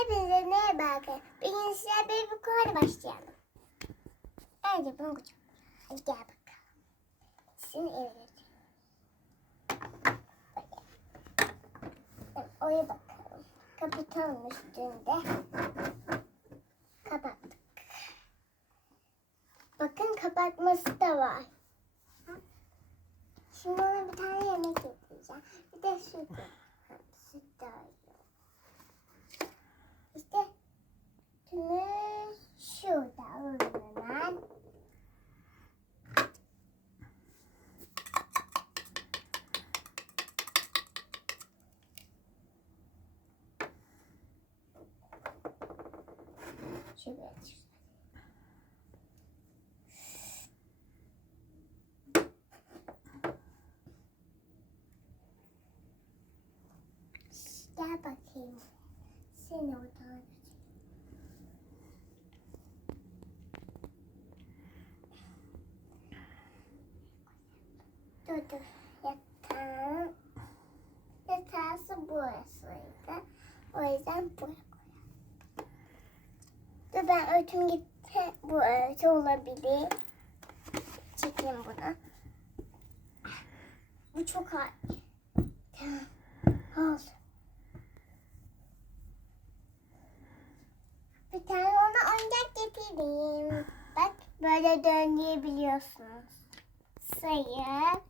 Hepinize merhaba arkadaşlar. Bugün sizlerle bir konuya başlayalım. Önce bunu koyacağım. Hadi gel bakalım. Seni eve. Böyle. Oya bakalım. Kapatalım üstünde. Kapattık. Bakın kapatması da var. Şimdi ona bir tane yemek getireceğim. Bir de süt. Süt de var. İşte tümü şurada hemen. Şuraya. Gel bakayım. Seni oradan Dur dur. Yatağın yatağısı burasıydı. O yüzden buraya koyalım. Dur ben örtüm gitti. Bu örtü olabilir. Çekeyim bunu. Bu çok ağır. Tamam. Oldu. Tane ona oyuncak getireyim. Bak böyle döndürebiliyorsunuz. Sayı.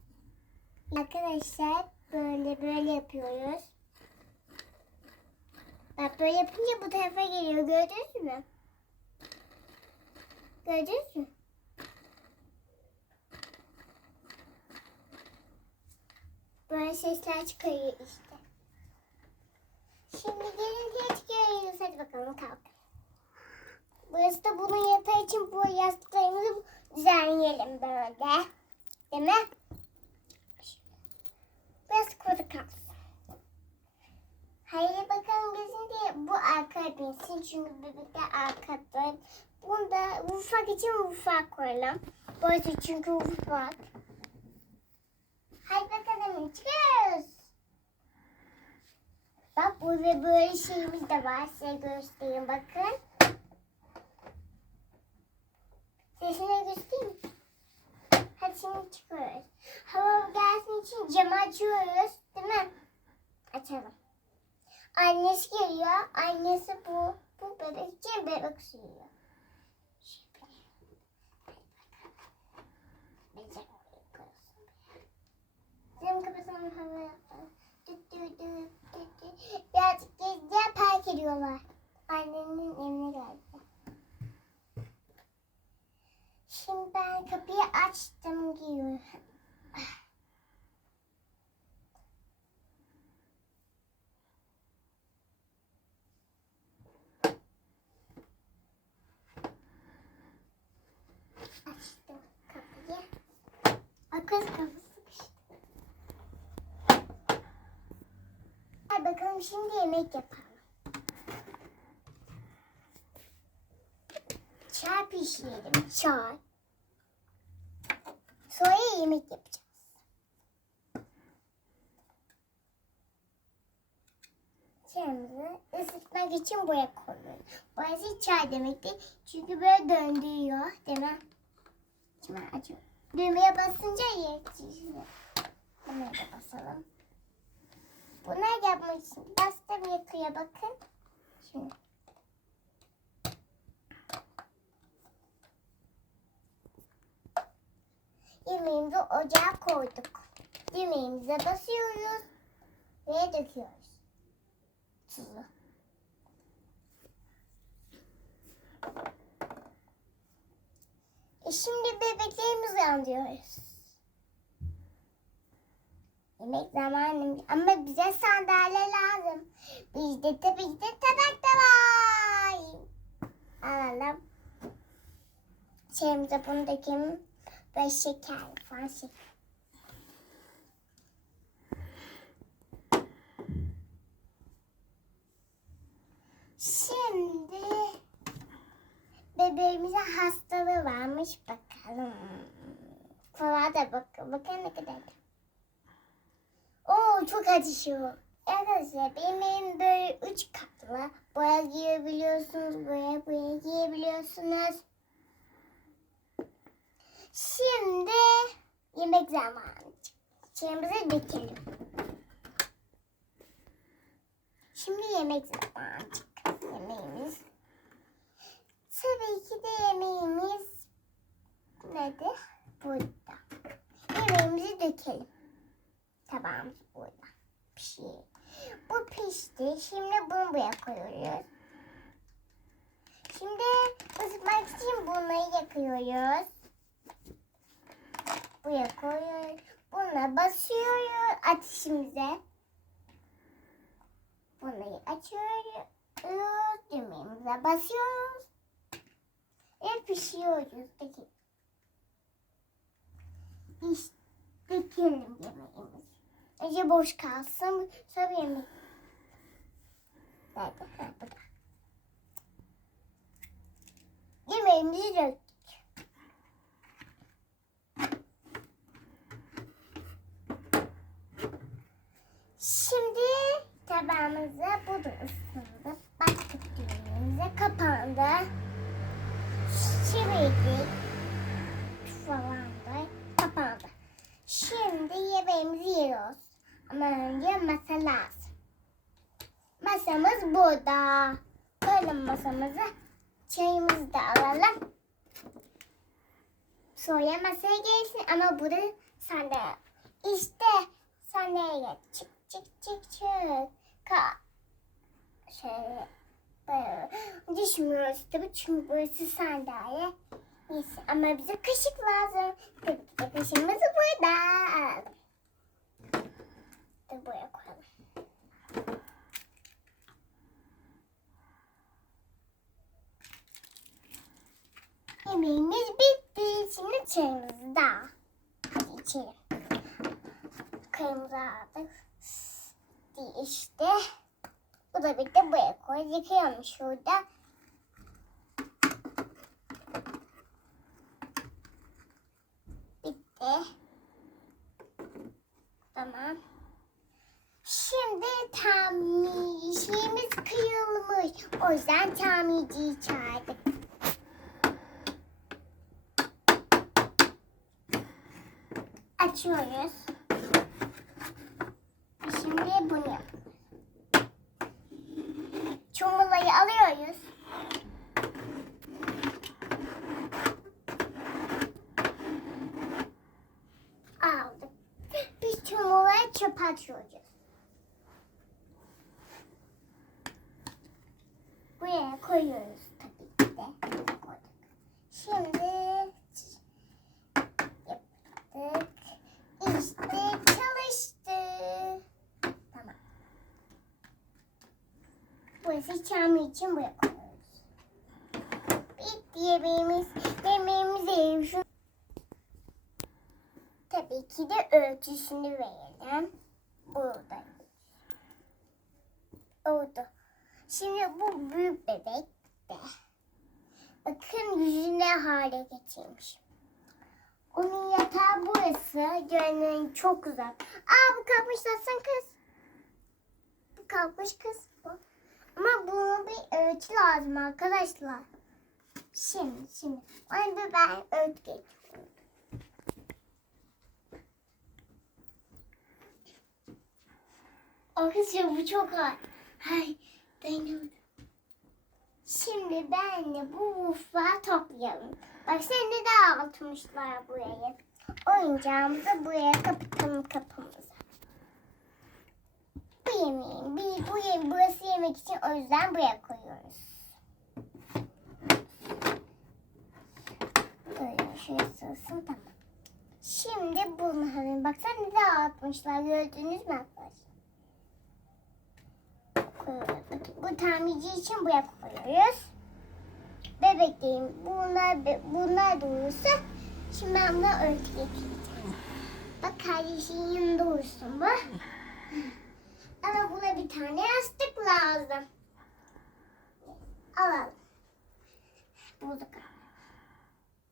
Arkadaşlar böyle böyle yapıyoruz. Bak böyle yapınca bu tarafa geliyor. Gördünüz mü? Gördünüz mü? Böyle sesler çıkarıyor işte. Şimdi gelin çıkıyoruz. Hadi bakalım kalk. Burası da bunun yatağı için bu yastıklarımızı düzenleyelim böyle. Değil mi? Biraz kodu kalsın. Hayır bakalım bizim diye bu arka binsin çünkü bebekler arkada. Bunda ufak için ufak koyalım. Burası çünkü ufak. Haydi bakalım çıkıyoruz. Bak burada böyle şeyimiz de var. Size göstereyim bakın. Göstereyim. mi? Hadi şimdi çıkıyoruz. Hava gelsin için camı açıyoruz. Değil mi? Açalım. Annesi geliyor. Annesi bu. Bu bebek için bebek suyuyor. Cam kapatalım hava. Düt düt düt düt düt. Birazcık gezeceğim park ediyorlar. Annenin evine geldi. Şimdi ben kapıyı açtım giyiyorum. Açtım kapıyı. Akız kapı sıkıştı. Hadi bakalım şimdi yemek yapalım. Çay pişirelim. Çay. Sonra yemek yapacağız. Çayımızı ısıtmak için buraya koyuyoruz. Burası çay demektir. Çünkü böyle döndürüyor. Değil mi? Şimdi açıyorum. Düğmeye basınca yetişiyor. Düğmeye de basalım. Bunlar yapmak için bastım yakıyor bakın. Şimdi. Yemeğimizi ocağa koyduk. Yemeğimize basıyoruz ve döküyoruz. Tuzu. E şimdi bebeklerimizi andırıyoruz. Yemek zamanı ama bize sandalye lazım. Bizde tabii ki de tabak da var. Alalım. Şeyimize bunu dökelim. Böyle şeker falan şey. Şimdi bebeğimize hastalığı varmış bakalım. Kola da bak bakın ne kadar. Oo çok acışıyor. Arkadaşlar benim böyle üç katlı. Buraya giyebiliyorsunuz, buraya buraya giyebiliyorsunuz. Şimdi yemek zamanı. Çayımızı dökelim. Şimdi yemek zamanı. Yemeğimiz. Tabii ki de yemeğimiz nedir? Burada. Yemeğimizi dökelim. Tabağımız burada. Pişiyor. Bu pişti. Şimdi bunu buraya koyuyoruz. Şimdi ısıtmak için bunları yakıyoruz. Buraya koyuyoruz. Buna basıyoruz ateşimize. Bunları açıyoruz. Düğmemize basıyoruz. Ve pişiyoruz. Peki. İşte dökelim yemeğimizi. Önce boş kalsın. Sonra yemek. Nerede? Burada. Yemeğimizi döktük. Şimdi tabağımıza budu ısındı. Baktık düğünümüze kapandı. Çevirdik falan da kapandı. Şimdi yemeğimizi yiyoruz. Ama önce masa lazım. Masamız burada. Koyalım masamızı. Çayımızı da alalım. Sonra masaya gelsin ama burada sandalye. İşte sandalye. Çık çık çık çık. Ka şöyle böyle düşmüyoruz tabii çünkü burası sandalye. Neyse ama bize kaşık lazım. Tabii ki de kaşığımız burada. Da buraya koyalım. Yemeğimiz bitti. Şimdi çayımızı da hadi içelim. Kayımızı aldık. İşte. Bu da bitti. Yıkayalım şurada. Bitti. Tamam. Şimdi tamir şeyimiz kıyılmış. O yüzden tamirciyi çağırdık. Açıyoruz. Şimdi bunu yapıyoruz. Alıyoruz. aldık. Biz çumulayı çöpe atıyoruz. Buraya koyuyoruz tabii ki de. Koyduk. Şimdi yaptık. İşte çalıştı. Tamam. Çamur için buraya koyuyoruz. Bitti yemeğimiz. Yemeğimizi. Şu Tabii ki de ölçüsünü verelim. Burada. Oldu. Şimdi bu büyük bebek de. Bakın yüzüne hale getirmiş. Onun yatağı burası. Gönlün çok uzak. Aa bu kalkmış zaten kız. Bu kalkmış kız. Ama bunun bir ölçü lazım arkadaşlar. Şimdi şimdi. Önce ben ölçü getiriyorum. Arkadaşlar bu çok ağır. Hay dayanamadım. Şimdi ben de bu mutfağı toplayalım. Bak sen de dağıtmışlar burayı. Oyuncağımızı buraya kapatalım kapımızı. Bu yemeğin, bir, bu yemeği, burası yemek için o yüzden buraya koyuyoruz. Böyle şöyle sığsın tamam. Şimdi bunu hemen bak sen de dağıtmışlar gördünüz mü arkadaşlar? Bu tamirci için buraya koyuyoruz. Bebeklerim bunlar bunlar da şimdi ben buna örtü getireceğim. Bak kardeşin yanında uyusun bu. Ama buna bir tane yastık lazım. Alalım. Bulduk.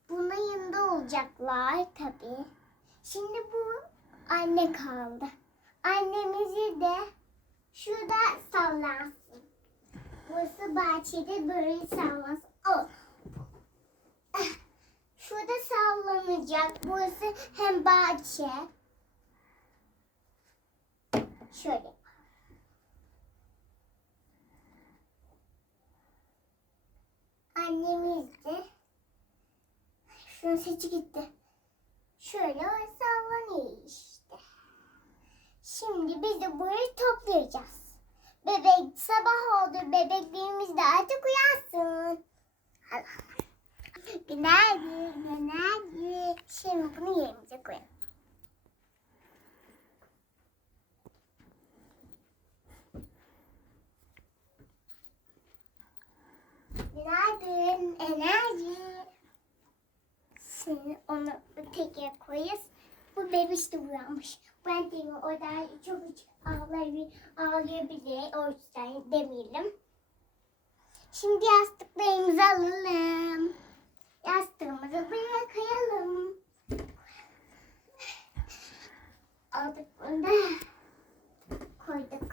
Bunun yanında olacaklar tabii. Şimdi bu anne kaldı. Annemizi de şurada sallansın. Burası bahçede böyle sallansın. Oh. Şurada sallanacak. Burası hem bahçe. Şöyle. Annemizdi. Şunun saçı gitti. Şöyle sallanıyor işte. Şimdi biz de burayı toplayacağız. Bebek sabah oldu. Bebeklerimiz de artık uyansın. Günaydın, günaydın. Şimdi bunu yerimize koyalım. Günaydın, enerji. Şimdi onu koyarız. Bu bebiş de uyanmış. Ben de oradan çok ağlayabilir, ağlayabilir. O yüzden demeyelim. Şimdi yastıklarımızı alalım. Yastığımızı buraya koyalım. Aldık bunu da koyduk.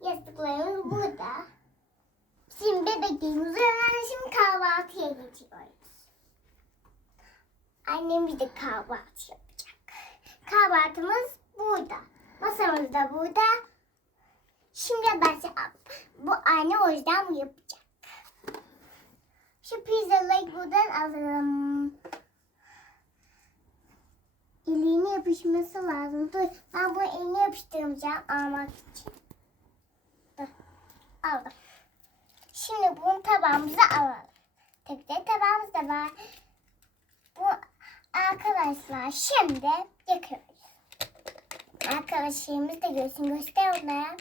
Yastıklarımız burada. Şimdi bebeklerimizi öğren. Şimdi kahvaltıya geçiyoruz. Annemiz de kahvaltı yapacak. Kahvaltımız burada. Masamız da burada. Şimdi ben bu anne o yüzden bu yapacak. Şu pizzaları buradan alalım. Eliğine yapışması lazım. Dur ben bunu eline yapıştıracağım almak için. Dur aldım. Şimdi bunu tabağımıza alalım. Tek tek tabağımız da var. Bu arkadaşlar şimdi yakıyoruz. Arkadaşlarımız da görsün göster onlara.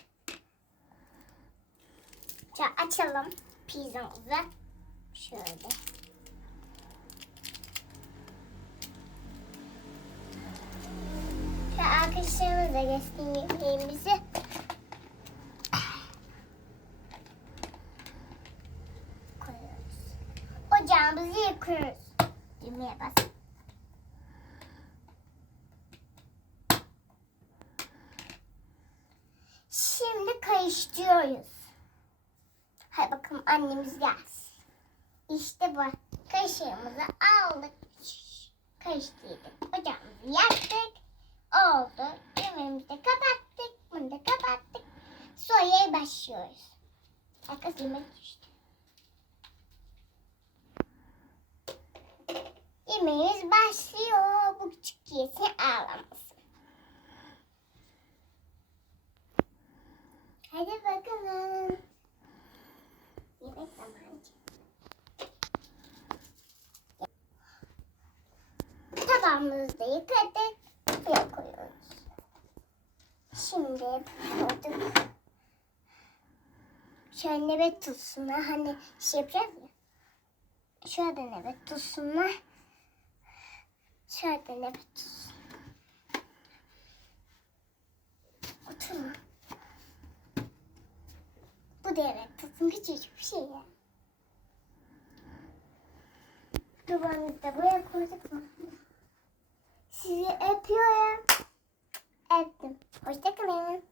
Şöyle açalım pizzamızı. Şöyle. Şöyle arkadaşlarımızla göstereyim yemeğimizi. Koyuyoruz. Ocağımızı yakıyoruz. Düğmeye bas. Karıştırıyoruz. Hadi bakalım annemiz gelsin. İşte bu. Kaşığımızı aldık. Karıştırdık. Ocağımızı yaktık. Oldu. Yemeğimizi kapattık. Bunu da kapattık. Soyaya başlıyoruz. Herkes yemek düştü. Yemeğimiz başlıyor. Bu küçük yesin ağlamasın. Hadi bakalım. Yemek zamanı. Tabağımızı da yıkadık. Suya koyuyoruz. Şimdi koyduk. Şöyle nöbet tutsunlar. Hani şey yapacağız ya. Şöyle nöbet tutsunlar. Şöyle nöbet tutsun. Oturma. Bu da evet tutsun küçücük bir şey ya. Duvarımızı da buraya koyduk mu? Sizi öpüyorum. Öptüm. Hoşçakalın.